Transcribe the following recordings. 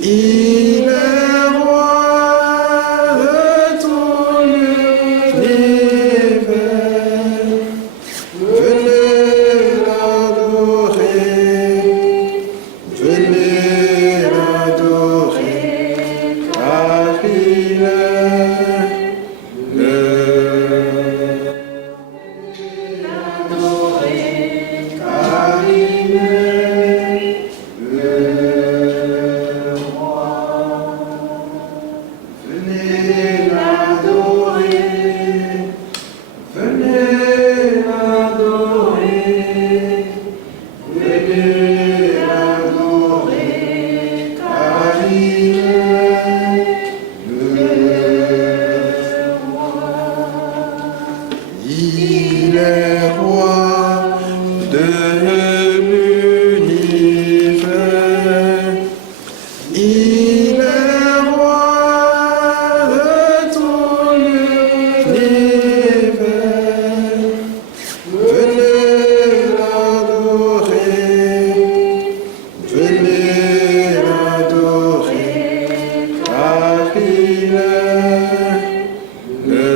Il est roi de tout l'univers. Venez l'adorer, venez l'adorer, car il est le car il est le roi. Venez l'adorer, venez l'adorer, venez l'adorer, car il est le roi. Il est roi de l'univers. Il est roi de tout l'univers. Venez l'adorer, venez l'adorer, car il est le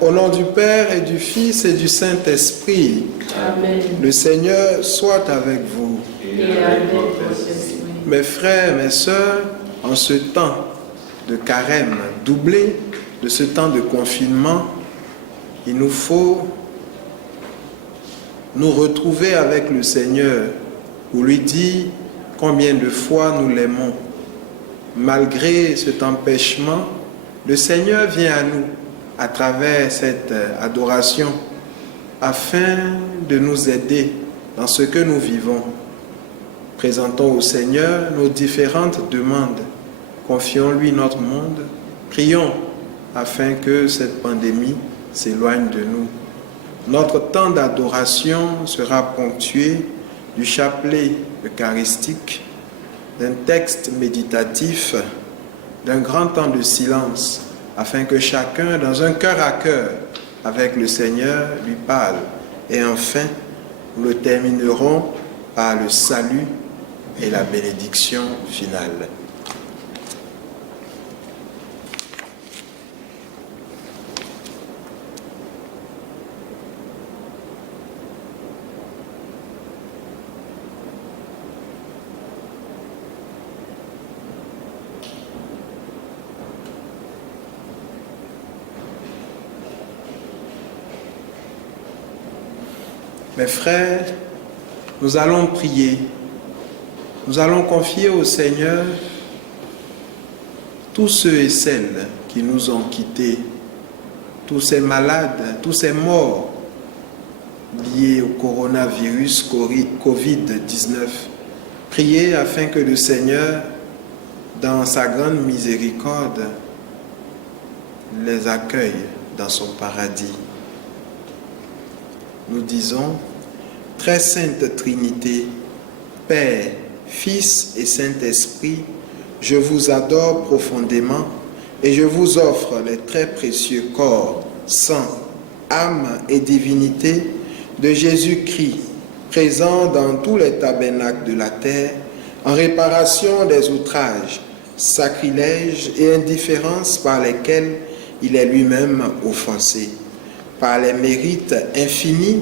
Au nom du Père et du Fils et du Saint-Esprit, Amen. le Seigneur soit avec vous. Et avec votre esprit. Mes frères, mes sœurs, en ce temps de carême doublé, de ce temps de confinement, il nous faut nous retrouver avec le Seigneur pour lui dire combien de fois nous l'aimons. Malgré cet empêchement, le Seigneur vient à nous à travers cette adoration afin de nous aider dans ce que nous vivons. Présentons au Seigneur nos différentes demandes. Confions-lui notre monde. Prions afin que cette pandémie s'éloigne de nous. Notre temps d'adoration sera ponctué du chapelet eucharistique, d'un texte méditatif, d'un grand temps de silence, afin que chacun, dans un cœur à cœur, avec le Seigneur, lui parle. Et enfin, nous le terminerons par le salut et la bénédiction finale. Mes frères, nous allons prier. Nous allons confier au Seigneur tous ceux et celles qui nous ont quittés, tous ces malades, tous ces morts liés au coronavirus Covid-19. Priez afin que le Seigneur, dans sa grande miséricorde, les accueille dans son paradis. Nous disons, très sainte Trinité, Père, Fils et Saint-Esprit, je vous adore profondément et je vous offre les très précieux corps, sang, âme et divinité de Jésus-Christ, présent dans tous les tabernacles de la terre, en réparation des outrages, sacrilèges et indifférences par lesquels il est lui-même offensé. Par les mérites infinis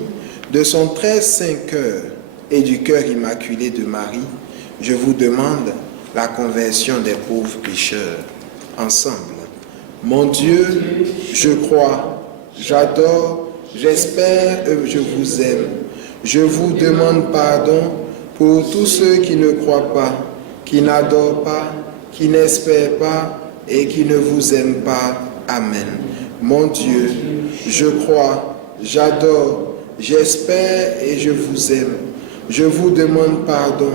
de son très saint cœur et du cœur immaculé de Marie, je vous demande la conversion des pauvres pécheurs. Ensemble, mon Dieu, je crois, j'adore, j'espère et je vous aime. Je vous demande pardon pour tous ceux qui ne croient pas, qui n'adorent pas, qui n'espèrent pas et qui ne vous aiment pas. Amen. Mon Dieu, je crois, j'adore, j'espère et je vous aime. Je vous demande pardon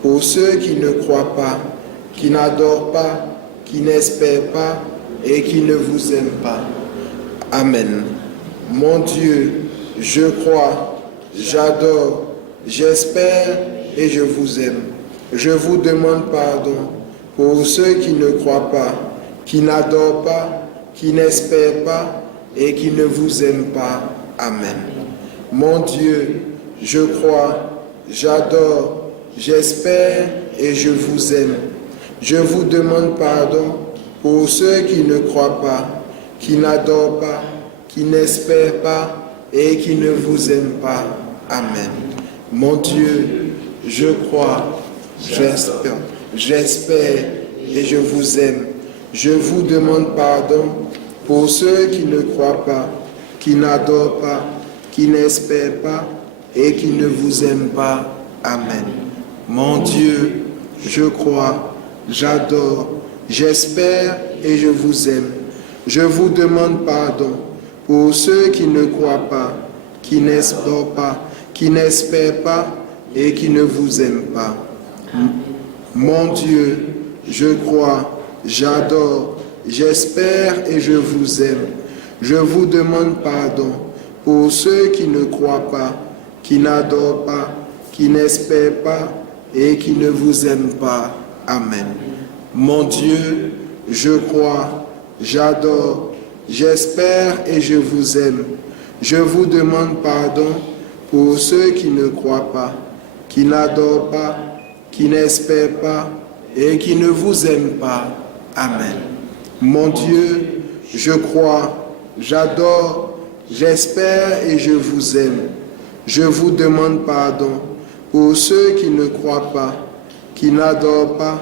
pour ceux qui ne croient pas, qui n'adorent pas, qui n'espèrent pas et qui ne vous aiment pas. Amen. Mon Dieu, je crois, j'adore, j'espère et je vous aime. Je vous demande pardon pour ceux qui ne croient pas, qui n'adorent pas, qui n'espèrent pas et qui ne vous aiment pas. Amen. Mon Dieu, je crois, j'adore, j'espère et je vous aime. Je vous demande pardon pour ceux qui ne croient pas, qui n'adorent pas, qui n'espèrent pas et qui ne vous aiment pas. Amen. Mon Dieu, je crois, j'espère et je vous aime. Je vous demande pardon pour ceux qui ne croient pas, qui n'adorent pas, qui n'espèrent pas et qui ne vous aiment pas. Amen. Mon Dieu, je crois, j'adore, j'espère et je vous aime. Je vous demande pardon pour ceux qui ne croient pas, qui n'adorent pas, qui n'espèrent pas et qui ne vous aiment pas. Mon Dieu, je crois, j'adore, j'espère et je vous aime. Je vous demande pardon pour ceux qui ne croient pas, qui n'adorent pas, qui n'espèrent pas et qui ne vous aiment pas. Amen. Mon Dieu, je crois, j'adore, j'espère et je vous aime. Je vous demande pardon pour ceux qui ne croient pas, qui n'adorent pas, qui n'espèrent pas et qui ne vous aiment pas. Amen. Mon Dieu, je crois, j'adore, j'espère et je vous aime. Je vous demande pardon pour ceux qui ne croient pas, qui n'adorent pas,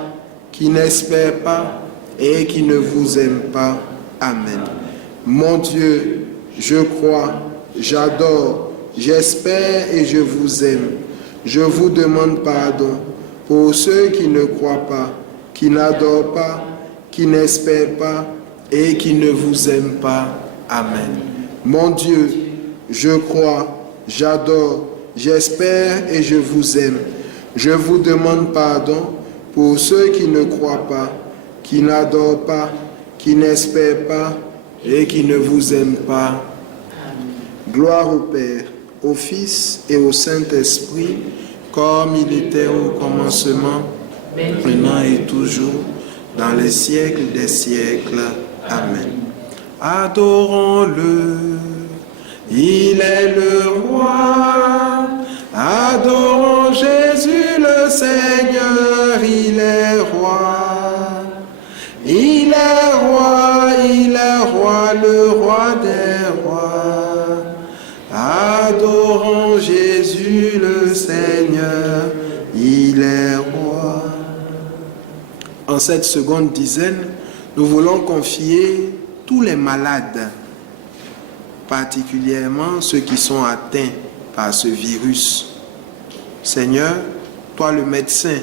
qui n'espèrent pas et qui ne vous aiment pas. Amen. Mon Dieu, je crois, j'adore, j'espère et je vous aime. Je vous demande pardon pour ceux qui ne croient pas, qui n'adorent pas, qui n'espèrent pas et qui ne vous aiment pas. Amen. Mon Dieu, je crois, j'adore, j'espère et je vous aime. Je vous demande pardon pour ceux qui ne croient pas, qui n'adorent pas, qui n'espèrent pas et qui ne vous aiment pas. Gloire au Père, au Fils et au Saint-Esprit, comme il était au commencement, maintenant et toujours, dans les siècles des siècles. Amen. Adorons-le, il est le roi. Adorons Jésus le Seigneur, il est roi. Il est roi, il est roi, le roi des rois. Adorons Jésus le Seigneur, il est roi. En cette seconde dizaine, nous voulons confier tous les malades, particulièrement ceux qui sont atteints par ce virus. Seigneur, toi le médecin,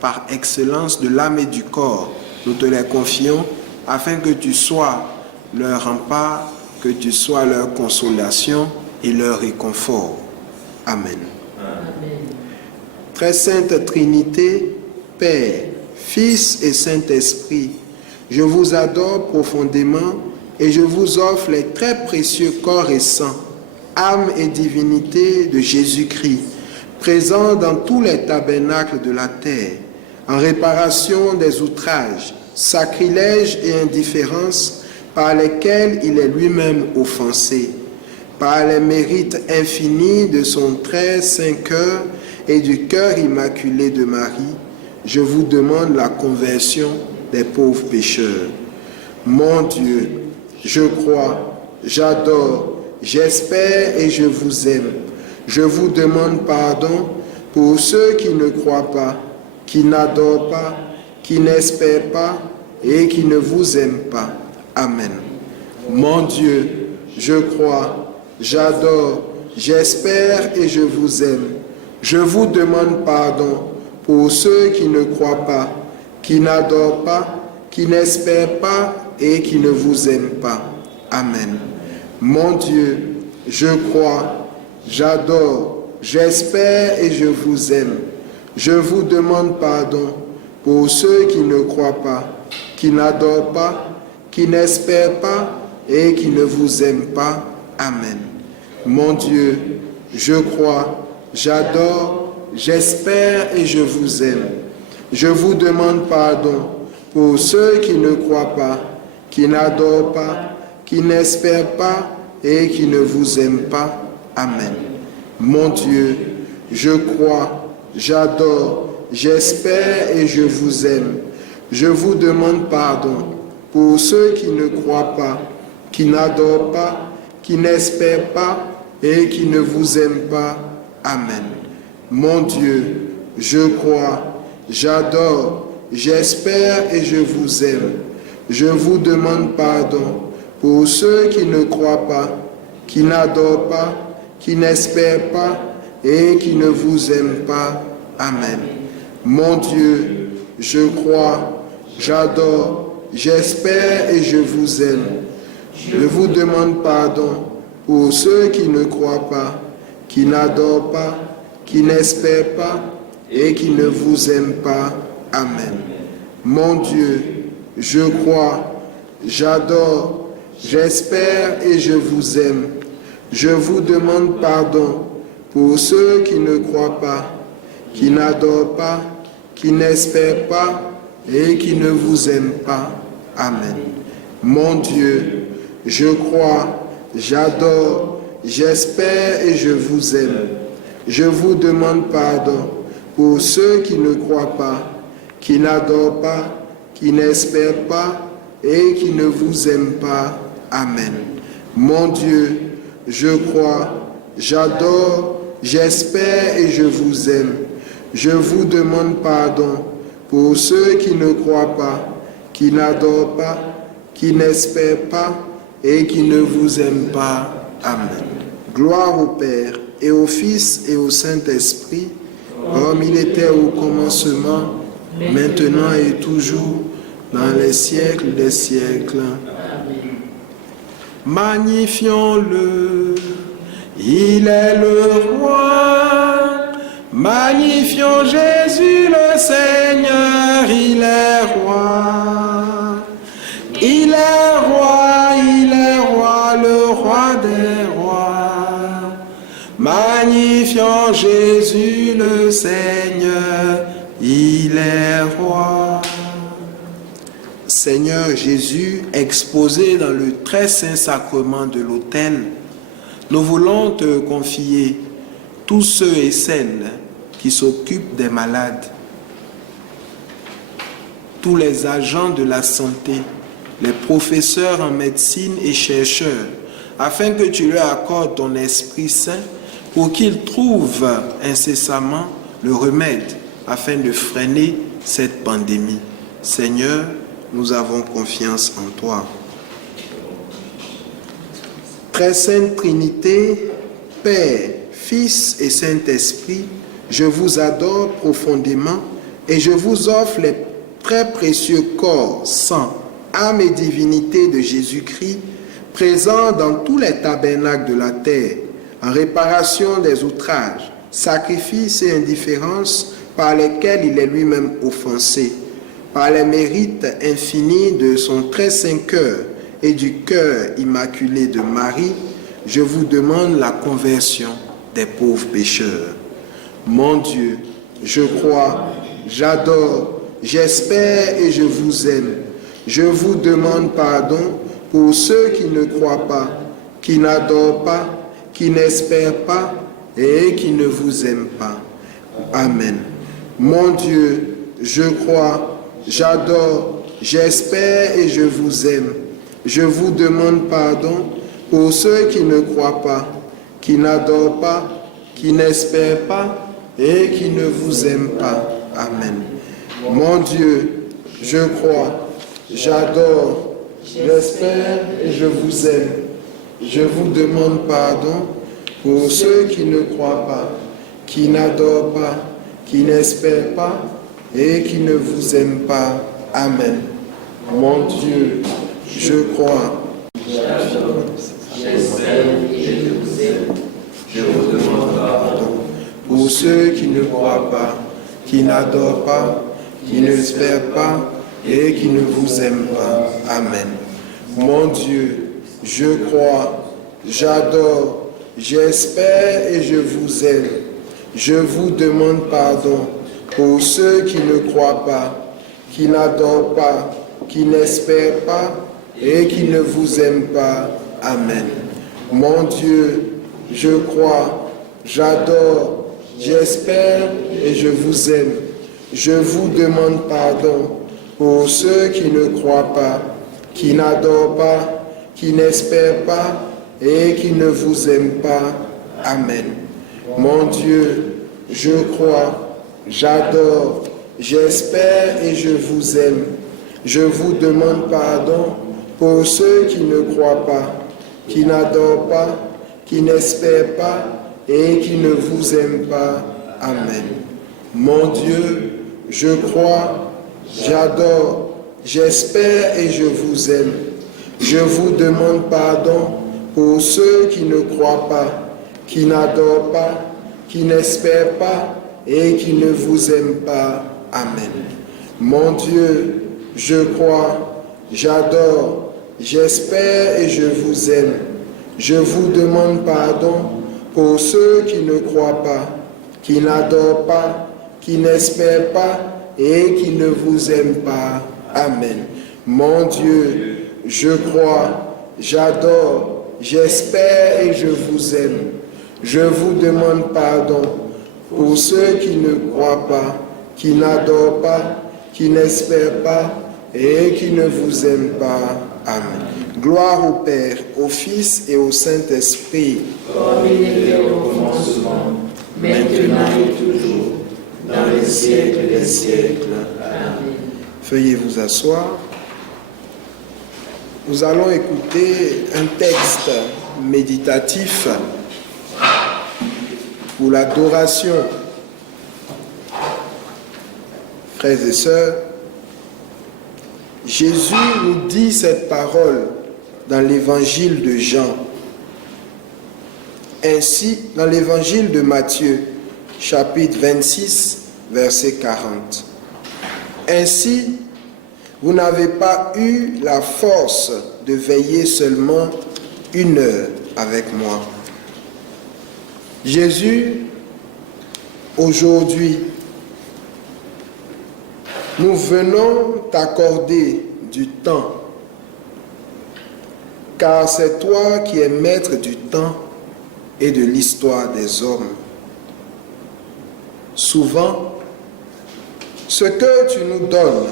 par excellence de l'âme et du corps, nous te les confions afin que tu sois leur rempart, que tu sois leur consolation et leur réconfort. Amen. Amen. Très sainte Trinité, Père, Fils et Saint-Esprit, je vous adore profondément et je vous offre les très précieux corps et sang, âme et divinité de Jésus-Christ, présents dans tous les tabernacles de la terre, en réparation des outrages, sacrilèges et indifférences par lesquels il est lui-même offensé, par les mérites infinis de son très saint cœur et du cœur immaculé de Marie, je vous demande la conversion des pauvres pécheurs. Mon Dieu, je crois, j'adore, j'espère et je vous aime. Je vous demande pardon pour ceux qui ne croient pas, qui n'adorent pas, qui n'espèrent pas et qui ne vous aiment pas. Amen. Mon Dieu, je crois, j'adore, j'espère et je vous aime. Je vous demande pardon pour ceux qui ne croient pas, qui n'adorent pas, qui n'espèrent pas et qui ne vous aiment pas. Amen. Mon Dieu, je crois, j'adore, j'espère et je vous aime. Je vous demande pardon pour ceux qui ne croient pas, qui n'adorent pas, qui n'espèrent pas et qui ne vous aiment pas. Amen. Mon Dieu, je crois, j'adore, j'espère et je vous aime. Je vous demande pardon pour ceux qui ne croient pas, qui n'adorent pas, qui n'espèrent pas et qui ne vous aiment pas. Amen. Mon Dieu, je crois, j'adore, j'espère et je vous aime. Je vous demande pardon pour ceux qui ne croient pas, qui n'adorent pas, qui n'espèrent pas et qui ne vous aiment pas. Amen. Mon Dieu, je crois, j'adore, j'espère et je vous aime. Je vous demande pardon pour ceux qui ne croient pas, qui n'adorent pas, qui n'espèrent pas et qui ne vous aiment pas. Amen. Mon Dieu, je crois, j'adore, j'espère et je vous aime. Je vous demande pardon pour ceux qui ne croient pas, qui n'adorent pas, qui n'espèrent pas et qui ne vous aiment pas. Amen. Mon Dieu, je crois, j'adore, j'espère et je vous aime. Je vous demande pardon pour ceux qui ne croient pas, qui n'adorent pas, qui n'espèrent pas et qui ne vous aiment pas. Amen. Mon Dieu, je crois, j'adore, j'espère et je vous aime. Je vous demande pardon pour ceux qui ne croient pas, qui n'adorent pas, qui n'espèrent pas et qui ne vous aiment pas. Amen. Mon Dieu, je crois, j'adore, j'espère et je vous aime. Je vous demande pardon pour ceux qui ne croient pas, qui n'adorent pas, qui n'espèrent pas et qui ne vous aiment pas. Amen. Gloire au Père et au Fils et au Saint-Esprit, comme il était au commencement, maintenant et toujours, dans les siècles des siècles. Magnifions-le, il est le roi. Magnifions Jésus le Seigneur, il est roi. Il est roi, le roi des rois. Magnifions Jésus le Seigneur, il est roi. Seigneur Jésus, exposé dans le très saint sacrement de l'autel, nous voulons te confier tous ceux et celles qui s'occupent des malades, tous les agents de la santé, les professeurs en médecine et chercheurs, afin que tu leur accordes ton Esprit Saint pour qu'ils trouvent incessamment le remède afin de freiner cette pandémie. Seigneur, nous avons confiance en toi. Très Sainte Trinité, Père, Fils et Saint-Esprit, je vous adore profondément et je vous offre les très précieux corps, sang, âme et divinité de Jésus-Christ, présents dans tous les tabernacles de la terre, en réparation des outrages, sacrifices et indifférences par lesquels il est lui-même offensé, par les mérites infinis de son très saint cœur et du cœur immaculé de Marie, je vous demande la conversion des pauvres pécheurs. Mon Dieu, je crois, j'adore, j'espère et je vous aime. Je vous demande pardon pour ceux qui ne croient pas, qui n'adorent pas, qui n'espèrent pas et qui ne vous aiment pas. Amen. Mon Dieu, je crois, j'adore, j'espère et je vous aime. Je vous demande pardon pour ceux qui ne croient pas, qui n'adorent pas, qui n'espèrent pas et qui ne vous aiment pas. Amen. Mon Dieu, je crois, j'adore, j'espère et je vous aime. Je vous demande pardon pour ceux qui ne croient pas, qui n'adorent pas, qui n'espèrent pas et qui ne vous aiment pas. Amen. Mon Dieu, je crois, j'adore, j'espère et je vous aime. Je vous demande pardon pour ceux qui ne croient pas, qui n'adorent pas, qui n'espèrent pas et qui ne vous aiment pas. Amen. Mon Dieu, je crois, j'adore, j'espère et je vous aime. Je vous demande pardon pour ceux qui ne croient pas, qui n'adorent pas, qui n'espèrent pas et qui ne vous aiment pas. Amen. Mon Dieu, je crois, j'adore, j'espère et je vous aime. Je vous demande pardon pour ceux qui ne croient pas, qui n'adorent pas, qui n'espèrent pas et qui ne vous aiment pas. Amen. Mon Dieu, je crois, j'adore, j'espère et je vous aime. Je vous demande pardon pour ceux qui ne croient pas, qui n'adorent pas, qui n'espèrent pas et qui ne vous aiment pas. Amen. Mon Dieu, je crois, j'adore, j'espère et je vous aime. Je vous demande pardon pour ceux qui ne croient pas, qui n'adorent pas, qui n'espèrent pas et qui ne vous aiment pas. Amen. Mon Dieu, je crois, j'adore, j'espère et je vous aime. Je vous demande pardon pour ceux qui ne croient pas, qui n'adorent pas, qui n'espèrent pas et qui ne vous aiment pas. Amen. Mon Dieu, je crois, j'adore, j'espère et je vous aime. Je vous demande pardon pour ceux qui ne croient pas, qui n'adorent pas, qui n'espèrent pas et qui ne vous aiment pas. Amen. Gloire au Père, au Fils et au Saint-Esprit. Comme il était au commencement, maintenant et toujours, dans les siècles des siècles. Amen. Veuillez vous asseoir. Nous allons écouter un texte méditatif pour l'adoration. Frères et sœurs, Jésus nous dit cette parole dans l'évangile de Jean. Ainsi, dans l'évangile de Matthieu, chapitre 26, verset 40. Ainsi, vous n'avez pas eu la force de veiller seulement 1 heure avec moi. Jésus, aujourd'hui, nous venons t'accorder du temps, car c'est toi qui es maître du temps et de l'histoire des hommes. Souvent, ce que tu nous donnes,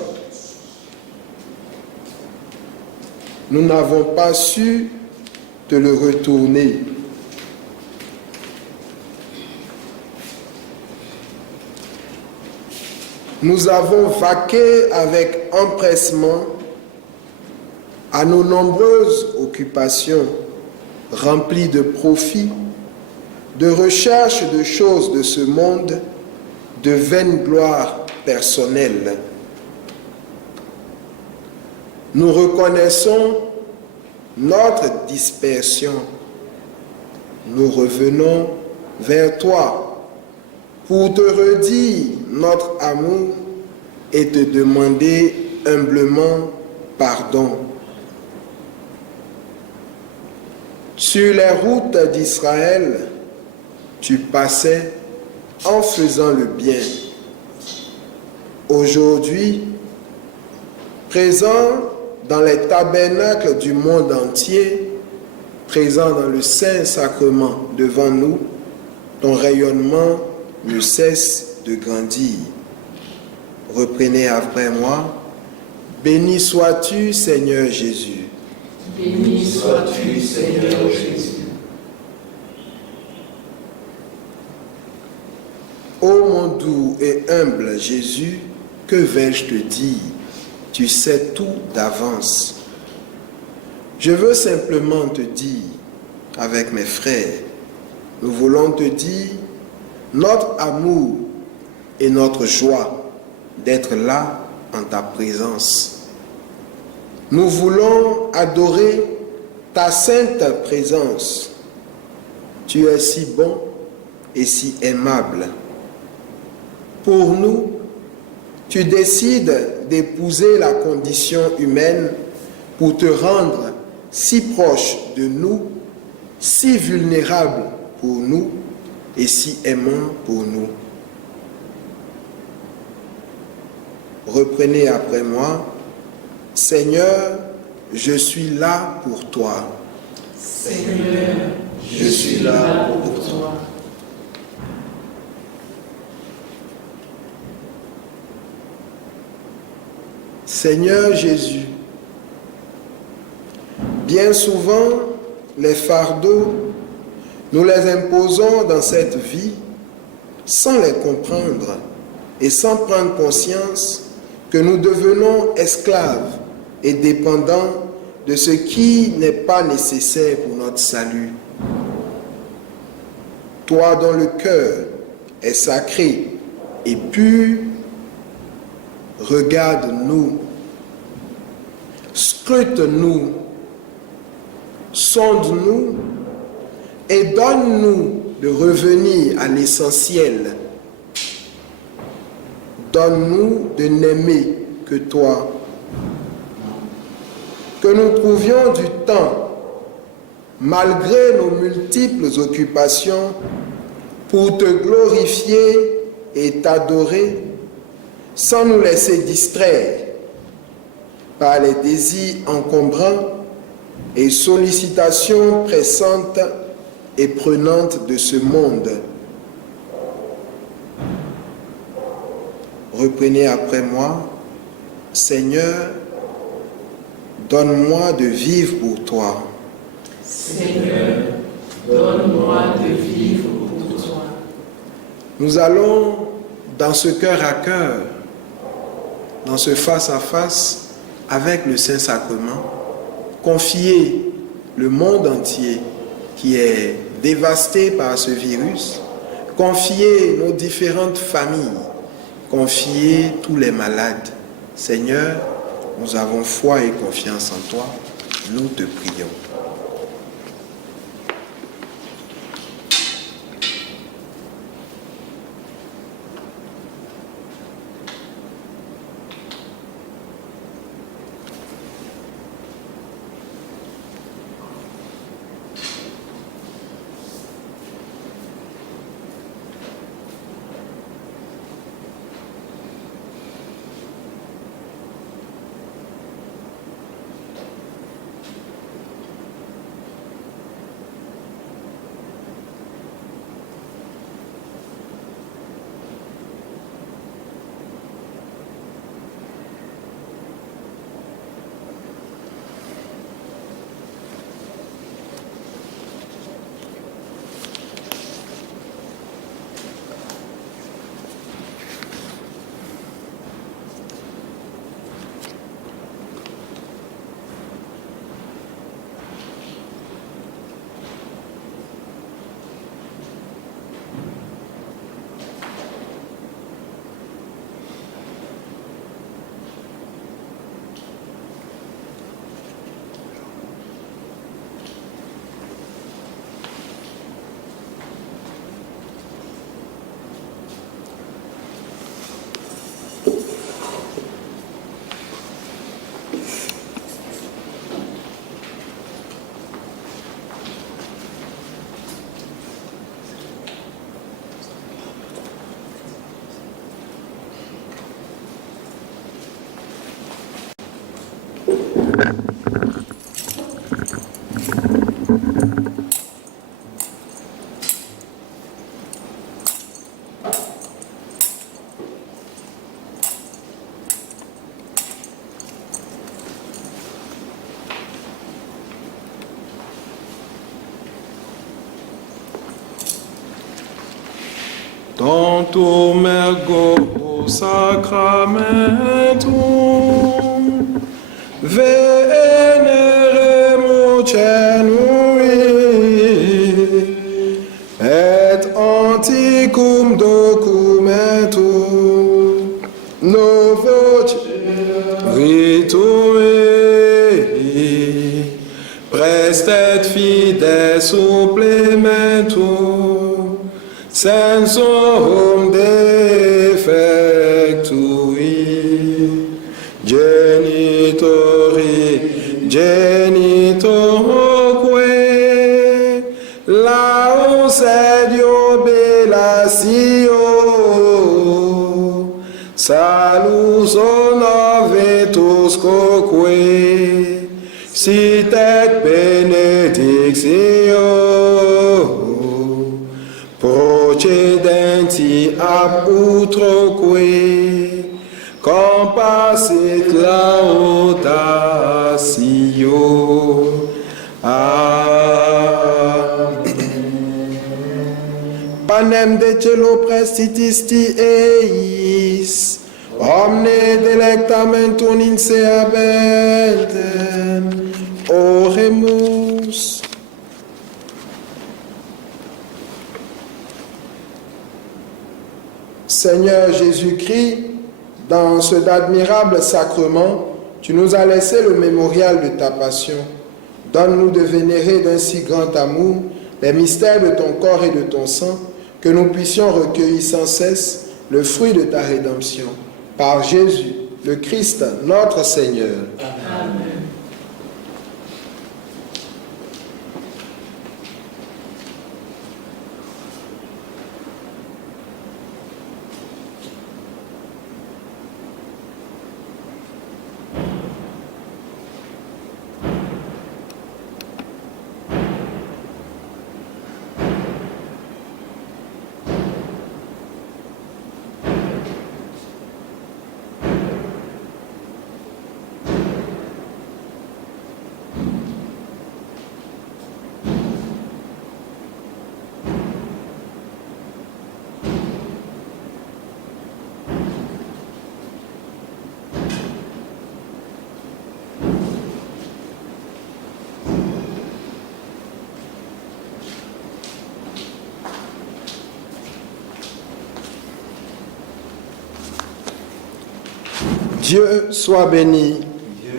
nous n'avons pas su te le retourner. Nous avons vaqué avec empressement à nos nombreuses occupations remplies de profits, de recherche de choses de ce monde, de vaine gloire personnelle. Nous reconnaissons notre dispersion. Nous revenons vers toi pour te redire notre amour et te demander humblement pardon. Sur les routes d'Israël, tu passais en faisant le bien. Aujourd'hui, présent dans les tabernacles du monde entier, présent dans le Saint-Sacrement devant nous, ton rayonnement ne cesse de grandir. Reprenez après moi. Béni sois-tu, Seigneur Jésus. Béni sois-tu, Seigneur Jésus. Ô mon doux et humble Jésus, que vais-je te dire? Tu sais tout d'avance. Je veux simplement te dire, avec mes frères, nous voulons te dire notre amour et notre joie d'être là en ta présence. Nous voulons adorer ta sainte présence. Tu es si bon et si aimable. Pour nous, tu décides d'épouser la condition humaine pour te rendre si proche de nous, si vulnérable pour nous et si aimant pour nous. Reprenez après moi. Seigneur, je suis là pour toi. Seigneur, je suis là pour toi. Seigneur Jésus, bien souvent, les fardeaux, nous les imposons dans cette vie sans les comprendre et sans prendre conscience que nous devenons esclaves et dépendants de ce qui n'est pas nécessaire pour notre salut. Toi dont le cœur est sacré et pur, regarde-nous, scrute-nous, sonde-nous et donne-nous de revenir à l'essentiel. Donne-nous de n'aimer que toi. Que nous trouvions du temps, malgré nos multiples occupations, pour te glorifier et t'adorer, sans nous laisser distraire par les désirs encombrants et sollicitations pressantes et prenantes de ce monde. Reprenez après moi. Seigneur, donne-moi de vivre pour toi. Seigneur, donne-moi de vivre pour toi. Nous allons dans ce cœur à cœur, dans ce face-à-face avec le Saint-Sacrement, confier le monde entier qui est dévasté par ce virus, confier nos différentes familles, confier tous les malades. Seigneur, nous avons foi et confiance en toi, nous te prions. Tantum ergo sacramentum veneremur cenui et anticum documentum novo ritui prestet fides supplementum sensum defectui genitoque laus edio bellatio salus honor vetus coque sit et benedictio procedenti ab utroque compassit laudatio. Amen. Panem de celo prestitisti eis, omne delectamentum in se habentem. Oremus. Seigneur Jésus-Christ, dans cet admirable sacrement, tu nous as laissé le mémorial de ta passion. Donne-nous de vénérer d'un si grand amour les mystères de ton corps et de ton sang, que nous puissions recueillir sans cesse le fruit de ta rédemption. Par Jésus, le Christ, notre Seigneur. Amen. Dieu soit béni. Dieu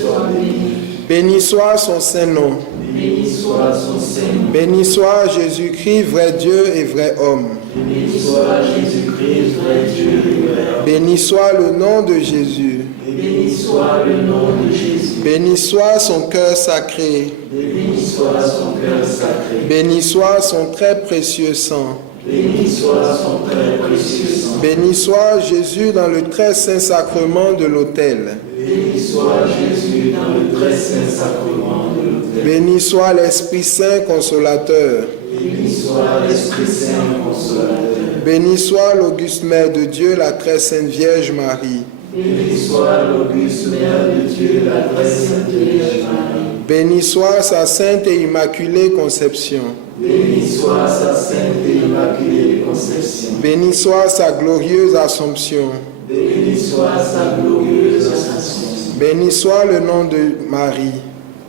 soit béni. Béni soit son saint nom. Béni soit son Saint-Nom. Béni soit Jésus-Christ, vrai Dieu et vrai homme. Béni soit Jésus-Christ, vrai Dieu et vrai homme. Béni soit le nom de Jésus. Béni soit le nom de Jésus. Béni soit son cœur sacré. Béni soit son cœur sacré. Béni soit son très précieux sang. Béni soit son très précieux sang. Béni soit Jésus dans le très saint sacrement de l'autel. Béni soit Jésus dans le très saint sacrement de l'autel. Béni soit l'Esprit Saint consolateur. Béni soit l'Esprit Saint consolateur. Béni soit l'auguste Mère de Dieu, la très sainte Vierge Marie. Béni soit l'auguste Mère de Dieu, la très sainte Vierge Marie. Béni soit sa sainte et immaculée conception. Béni soit sa sainte et immaculée conception. Béni soit sa glorieuse Assomption. Béni soit sa glorieuse ascension. Béni soit le nom de Marie.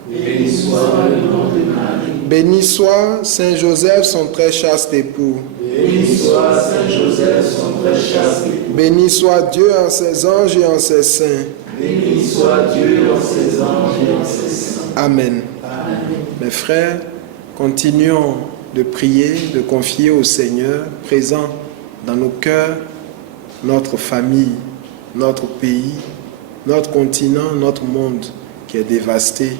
Béni soit le nom de Marie. Béni soit Saint Joseph, son très chaste époux. Béni soit Saint Joseph, son très chaste époux. Béni soit Dieu en ses anges et en ses saints. Béni soit Dieu en ses anges et en ses saints. Amen. Amen. Mes frères, continuons de prier, de confier au Seigneur, présent dans nos cœurs, notre famille, notre pays, notre continent, notre monde qui est dévasté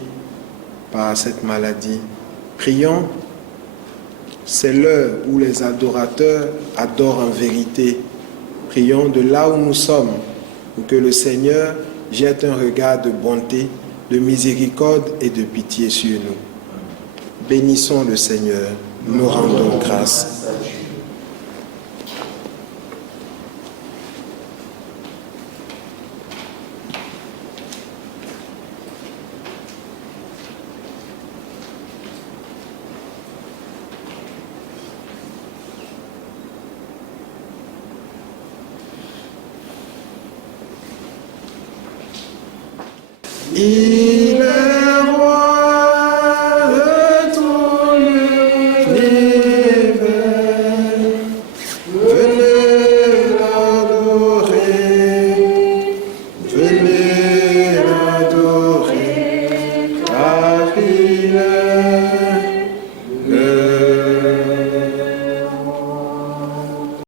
par cette maladie. Prions, c'est l'heure où les adorateurs adorent en vérité. Prions de là où nous sommes, pour que le Seigneur jette un regard de bonté, de miséricorde et de pitié sur nous. Bénissons le Seigneur, nous rendons grâce. Et